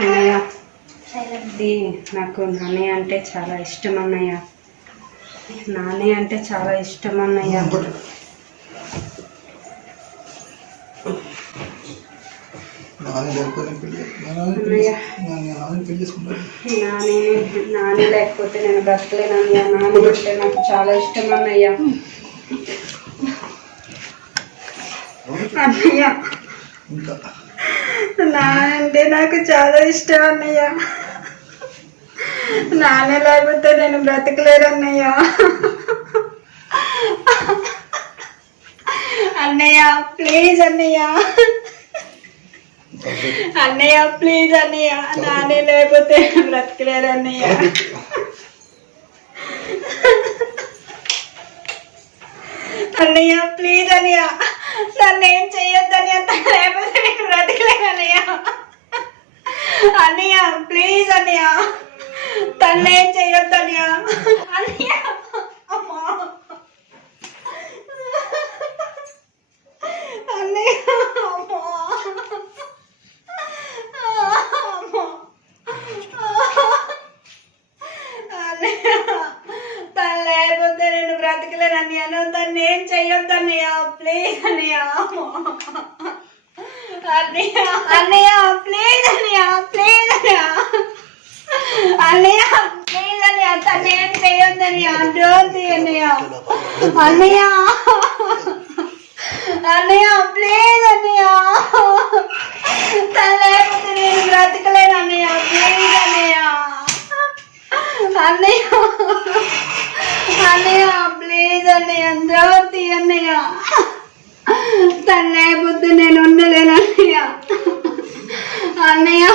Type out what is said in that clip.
అన్నయ్య ఇది నాకు నాని అంటే చాలా ఇష్టం అన్నయ్య. నాని అంటే చాలా ఇష్టం అన్నయ్య. నాని లేకపోతే నేను బ్రతకలేను అన్నయ్య. నాని అంటే నాకు చాలా ఇష్టం అన్నయ్య. అన్నయ్య నాన్న అంటే నాకు చాలా ఇష్టం అన్నయ్య. నాన్న లేకపోతే నేను బ్రతకలేను అన్నయ్య. అన్నయ్య ప్లీజ్ అన్నయ్య, అన్నయ్య ప్లీజ్ అన్నయ్య, నానే లేకపోతే బ్రతకలేరు అన్నయ్య. అన్నయ్య ప్లీజ్ అన్నయ్య, నన్ను ఏం చెయ్యొద్దని అంత లేకపోతే నేను బ్రతకలేను అన్నయ్య. అన్నయ్య ప్లీజ్ అన్నయ్య, తను ఏం చెయ్యొద్దన్నయ్య. అన్నయ్య అమ్మా, అన్నయ్య అమ్మా, అన్నయ్య తను లేకపోతే నేను బ్రతకలేను అన్నయ్య. నువ్వు తను ఏం చెయ్యొద్దన్నయ్య ప్లీజ్ అన్నయ్య. అన్నయ్య అన్నయ్య ప్లీజ్ అన్నయ్య, ప్లీజ్ అన్నయ్య, అన్నయ్య ప్లీజ్ అన్నయ్య, తను ఏం చెయ్యొద్దన్నయ్య. డోంట్ అన్నయ్య. అన్నయ్య అన్నయ్య ప్లీజ్ అన్నయ్య, తను లేకపోతే నేను బ్రతకలేను అన్నయ్య. ప్లీజ్ అన్నయ్య. అన్నయ్య అన్నయ్య ప్లీజ్ అన్నయ్య, డోంట్ అన్నయ్య. తను లేకపోతే నేను ఉండలేను అన్నయ్య. అన్నయ్య